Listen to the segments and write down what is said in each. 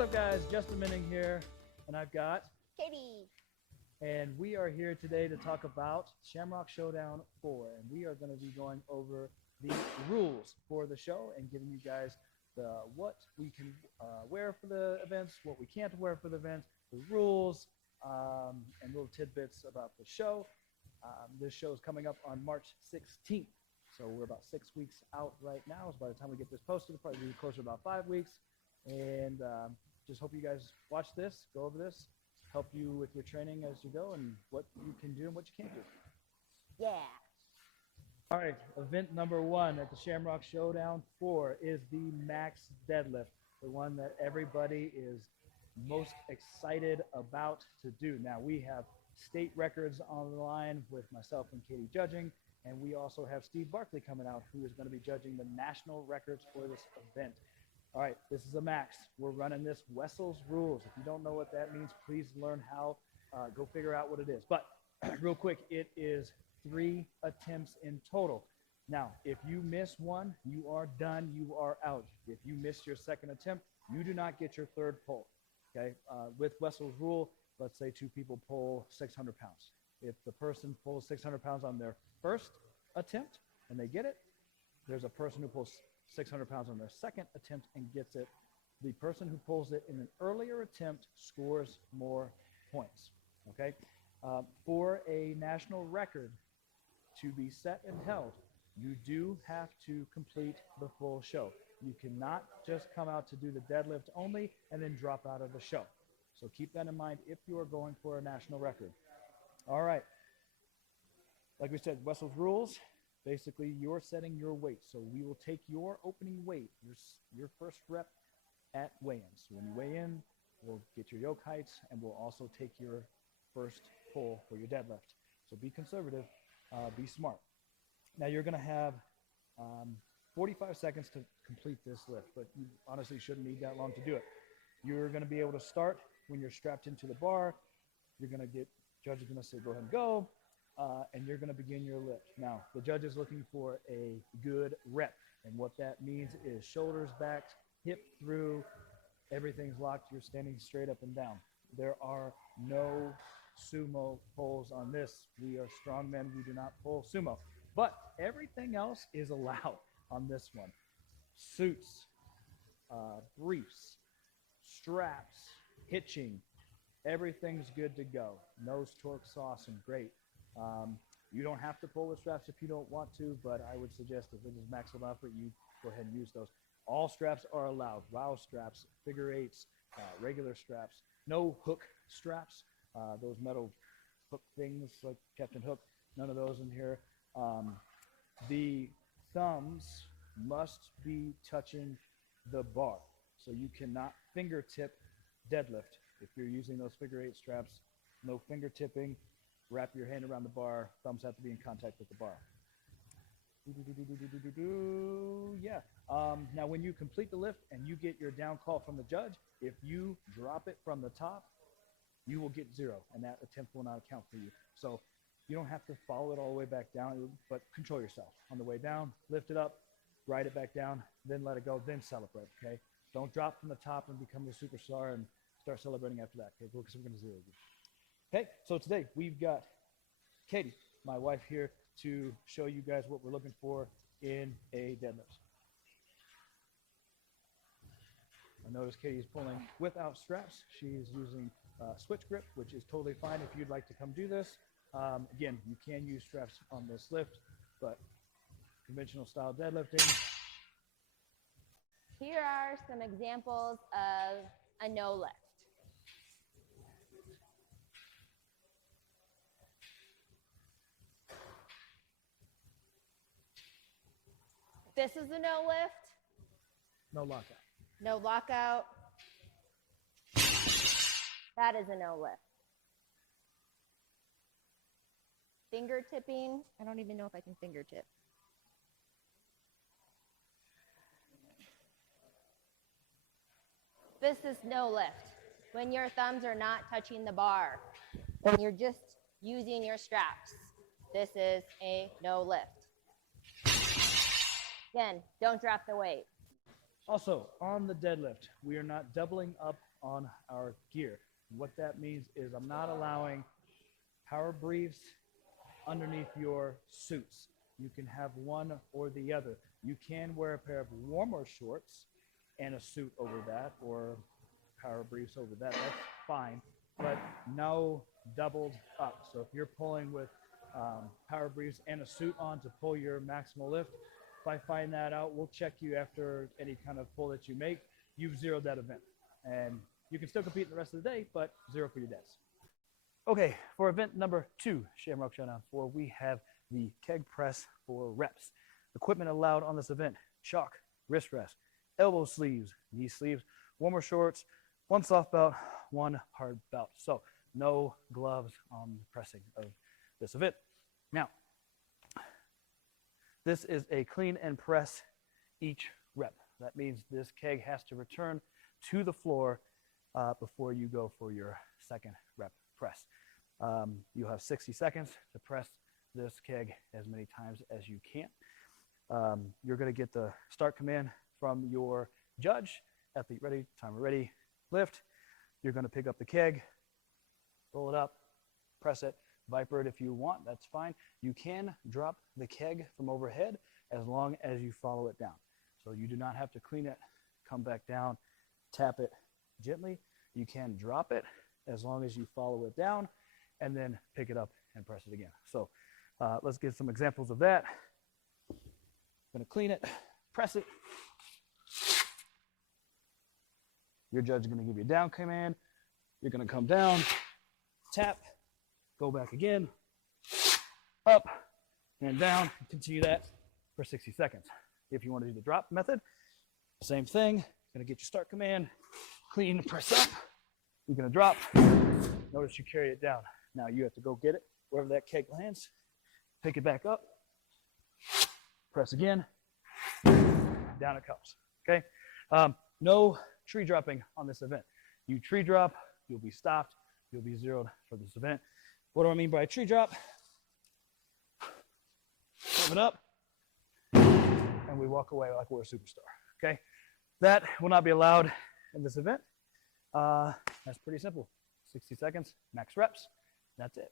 up, guys? Justin Minning here, and I've got Katie. and we are here today to talk about Shamrock Showdown 4, and we are going to be going over the rules for the show and giving you guys what we can wear for the events, what we can't wear for the events, the rules, and little tidbits about the show. This show is coming up on March 16th, so we're about 6 weeks out right now. So by the time we get this posted, it'll probably be closer to about 5 weeks. And just hope you guys watch this, go over this, help you with your training as you go, and what you can do and what you can't do. Yeah. All right, event number 1 at the Shamrock Showdown 4 is the max deadlift, the one that everybody is most excited about to do. Now, we have state records on the line with myself and Katie judging, and we also have Steve Barkley coming out, who is going to be judging the national records for this event. All right, this is a max. We're running this Wessel's rules. If you don't know what that means, please learn how. Go figure out what it is. But real quick, it is 3 attempts in total. Now, if you miss one, you are done. You are out. If you miss your second attempt, you do not get your third pull. Okay. With Wessel's rule, let's say 2 people pull 600 pounds. If the person pulls 600 pounds on their first attempt and they get it, there's a person who pulls 600 pounds on their second attempt and gets it. The person who pulls it in an earlier attempt scores more points. Okay. For a national record to be set and held, you do have to complete the full show. You cannot just come out to do the deadlift only and then drop out of the show. So keep that in mind if you are going for a national record. All right. Like we said, Wessel's rules, basically you're setting your weight. So we will take your opening weight, your first rep at weigh-ins. So when you weigh in, we'll get your yoke heights, and we'll also take your first pull for your deadlift. So be conservative, be smart. Now you're going to have 45 seconds to complete this lift, but you honestly shouldn't need that long to do it. You're going to be able to start when you're strapped into the bar. You're going to get, judge is going to say, go ahead and go, and you're going to begin your lift. Now, the judge is looking for a good rep, and what that means is shoulders back, hip through, everything's locked, you're standing straight up and down. There are no sumo pulls on this. We are strong men, we do not pull sumo. But everything else is allowed on this one. Suits, briefs, straps, hitching, everything's good to go. Nose torque's awesome, great. You don't have to pull with straps if you don't want to, but I would suggest if it is max enough for you, go ahead and use those. All straps are allowed. Wow straps, figure eights, regular straps. No hook straps, those metal hook things like Captain Hook, none of those in here. The thumbs must be touching the bar. So you cannot fingertip deadlift. If you're using those figure eight straps, no fingertipping. Wrap your hand around the bar. Thumbs have to be in contact with the bar. Yeah. Now, when you complete the lift and you get your down call from the judge, if you drop it from the top, you will get 0, and that attempt will not account for you. So you don't have to follow it all the way back down, but control yourself. On the way down, lift it up, ride it back down, then let it go, then celebrate, okay? Don't drop from the top and become the superstar and start celebrating after that, okay? Because we're going to 0 you. Okay, so today we've got Katie, my wife, here to show you guys what we're looking for in a deadlift. I notice Katie is pulling without straps. She's using switch grip, which is totally fine if you'd like to come do this. Again, you can use straps on this lift, but conventional style deadlifting. Here are some examples of a no lift. This is a no lift. No lockout. No lockout. That is a no lift. Finger tipping. I don't even know if I can finger tip. This is no lift. When your thumbs are not touching the bar, when you're just using your straps, this is a no lift. Again, don't drop the weight. Also, on the deadlift, we are not doubling up on our gear. What that means is I'm not allowing power briefs underneath your suits. You can have one or the other. You can wear a pair of warmer shorts and a suit over that, or power briefs over that. That's fine, but no doubled up. So if you're pulling with power briefs and a suit on to pull your maximal lift, if I find that out, we'll check you after any kind of pull that you make. You've zeroed that event. And you can still compete the rest of the day, but zero for your days. Okay, for event number 2, Shamrock Showdown 4, we have the keg press for reps. Equipment allowed on this event: chalk, wrist rest, elbow sleeves, knee sleeves, warmer shorts, 1 soft belt, 1 hard belt. So no gloves on the pressing of this event. Now, this is a clean and press each rep. That means this keg has to return to the floor before you go for your second rep press. You'll have 60 seconds to press this keg as many times as you can. You're going to get the start command from your judge: athlete ready, timer ready, lift. You're going to pick up the keg, roll it up, press it, viper it if you want, that's fine. You can drop the keg from overhead as long as you follow it down. So you do not have to clean it, come back down, tap it gently. You can drop it as long as you follow it down and then pick it up and press it again. So let's get some examples of that. I'm going to clean it, press it. Your judge is going to give you a down command. You're going to come down, tap, go back again, up and down, and continue that for 60 seconds. If you want to do the drop method, same thing. Going to get your start command, clean, press up. You're going to drop. Notice you carry it down. Now you have to go get it wherever that keg lands. Pick it back up. Press again. Down it comes. Okay. No tree dropping on this event. You tree drop, you'll be stopped. You'll be zeroed for this event. What do I mean by a tree drop? Pump it up, and we walk away like we're a superstar. Okay. That will not be allowed in this event. That's pretty simple. 60 seconds, max reps. That's it.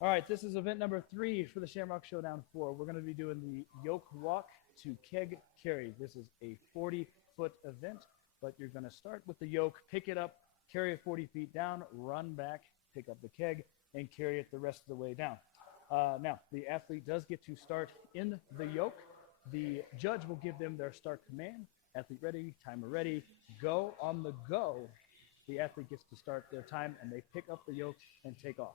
All right, this is event number 3 for the Shamrock Showdown 4. We're going to be doing the yoke walk to keg carry. This is a 40-foot event, but you're going to start with the yoke, pick it up, carry it 40 feet down, run back, pick up the keg, and carry it the rest of the way down. Now, the athlete does get to start in the yoke. The judge will give them their start command: athlete ready, timer ready, go. On the go, the athlete gets to start their time, and they pick up the yoke and take off.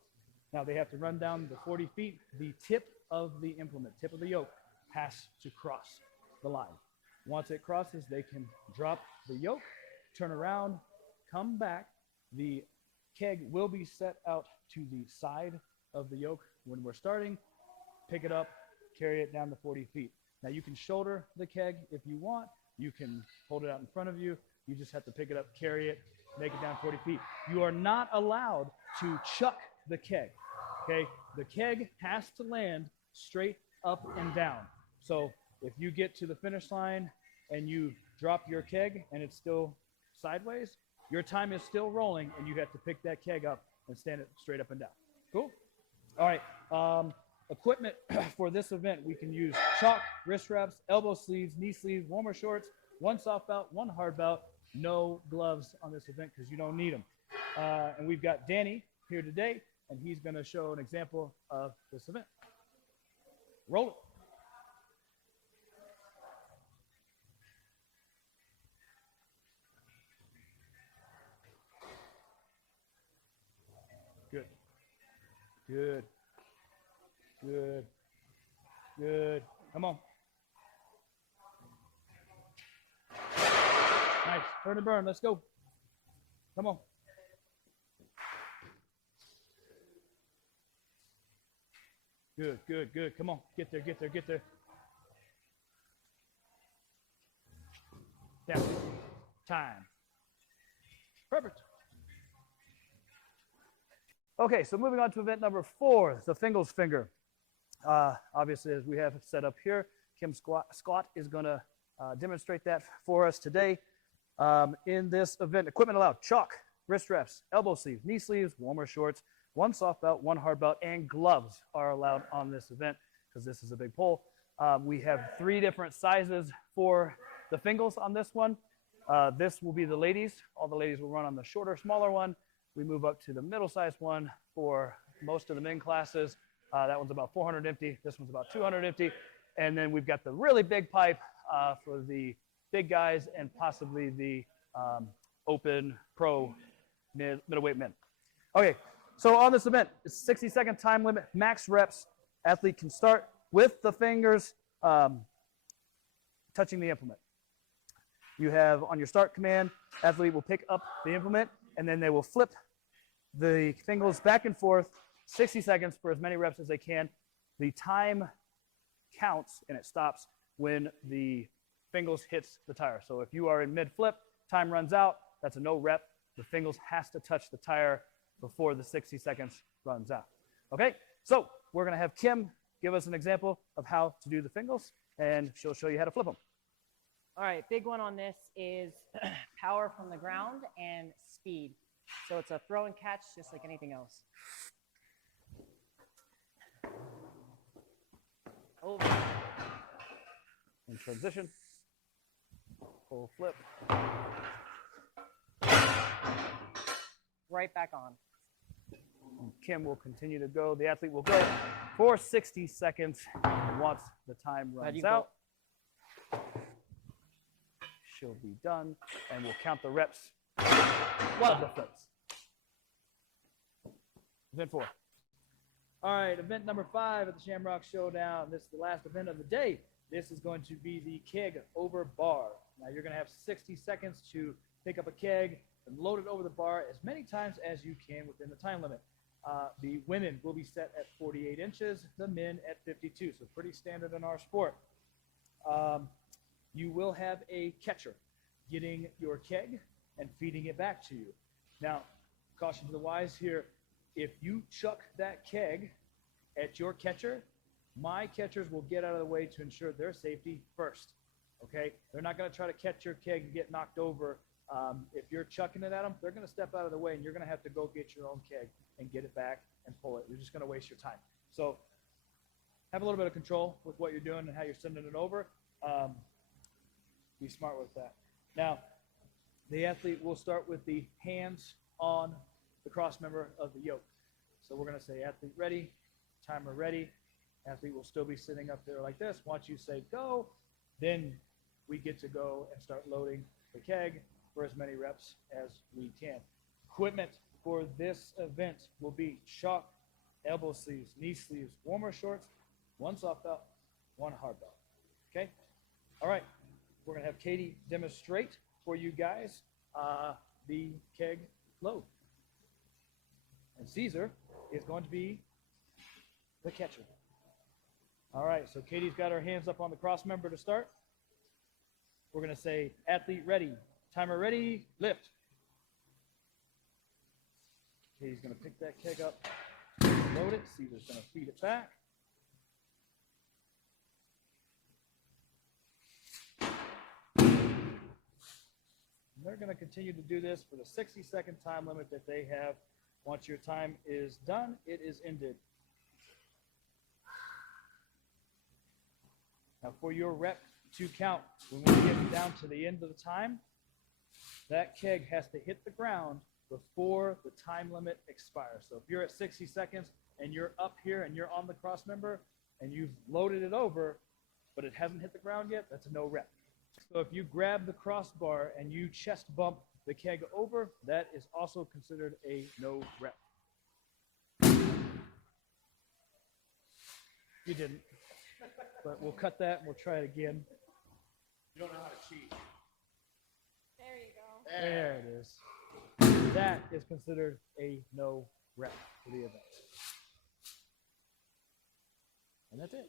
Now, they have to run down the 40 feet. The tip of the implement, tip of the yoke, has to cross the line. Once it crosses, they can drop the yoke, turn around, come back. The keg will be set out to the side of the yoke when we're starting. Pick it up, carry it down the 40 feet. Now, you can shoulder the keg if you want. You can hold it out in front of you. You just have to pick it up, carry it, make it down 40 feet. You are not allowed to chuck the keg, okay? The keg has to land straight up and down. So if you get to the finish line and you drop your keg and it's still sideways, your time is still rolling, and you have to pick that keg up and stand it straight up and down. Cool? All right. Equipment for this event, we can use chalk, wrist wraps, elbow sleeves, knee sleeves, warmer shorts, 1 soft belt, 1 hard belt. No gloves on this event because you don't need them. And we've got Danny here today, and he's going to show an example of this event. Roll it. Good. Good. Good. Good. Come on. Nice. Turn and burn. Let's go. Come on. Good, good, good. Come on. Get there, get there, get there. Down. Time. Perfect. Okay, so moving on to event number 4, the Fingal's Finger. Obviously, as we have it set up here, Kim Scott is going to demonstrate that for us today. In this event, equipment allowed: chalk, wrist wraps, elbow sleeves, knee sleeves, warmer shorts, one soft belt, one hard belt, and gloves are allowed on this event because this is a big pole. We have 3 different sizes for the Fingles on this one. This will be the ladies. All the ladies will run on the shorter, smaller one. We move up to the middle-sized one for most of the men classes. That one's about 400 empty. This one's about 200 empty. And then we've got the really big pipe for the big guys and possibly the open pro middleweight men. Okay, so on this event, it's 60-second time limit, max reps. Athlete can start with the fingers touching the implement. You have on your start command, athlete will pick up the implement and then they will flip the fingers back and forth 60 seconds for as many reps as they can. The time counts and it stops when the fingers hits the tire. So if you are in mid flip, time runs out, that's a no rep. The fingers has to touch the tire before the 60 seconds runs out. Okay, so we're gonna have Kim give us an example of how to do the fingers and she'll show you how to flip them. All right, big one on this is power from the ground and speed. So it's a throw and catch just like anything else. Over. In transition, full flip. Right back on. And Kim will continue to go. The athlete will go for 60 seconds once the time runs out. She'll be done, and we'll count the reps of the flips. Event 4. All right, event number 5 at the Shamrock Showdown. This is the last event of the day. This is going to be the keg over bar. Now you're going to have 60 seconds to pick up a keg and load it over the bar as many times as you can within the time limit. The women will be set at 48 inches, the men at 52, so pretty standard in our sport. You will have a catcher getting your keg and feeding it back to you. Now, caution to the wise here, if you chuck that keg at your catcher, my catchers will get out of the way to ensure their safety first, okay? They're not gonna try to catch your keg and get knocked over. If you're chucking it at them, they're gonna step out of the way and you're gonna have to go get your own keg and get it back and pull it. You're just gonna waste your time. So have a little bit of control with what you're doing and how you're sending it over. Be smart with that. Now, the athlete will start with the hands on the cross member of the yoke. So we're gonna say athlete ready, timer ready. Athlete will still be sitting up there like this. Once you say go, then we get to go and start loading the keg for as many reps as we can. Equipment for this event will be chalk, elbow sleeves, knee sleeves, warmer shorts, one soft belt, one hard belt. Okay? All right. We're going to have Katie demonstrate for you guys the keg load. And Caesar is going to be the catcher. All right, so Katie's got her hands up on the cross member to start. We're going to say athlete ready, timer ready, lift. Katie's going to pick that keg up, load it. Caesar's going to feed it back. And they're going to continue to do this for the 60-second time limit that they have. Once your time is done, it is ended. Now for your rep to count, when we get down to the end of the time, that keg has to hit the ground before the time limit expires. So if you're at 60 seconds and you're up here and you're on the cross member and you've loaded it over, but it hasn't hit the ground yet, that's a no rep. So if you grab the crossbar and you chest bump the keg over, that is also considered a no rep. You didn't, but we'll cut that and we'll try it again. You don't know how to cheat. There you go. There it is. That is considered a no rep for the event. And that's it.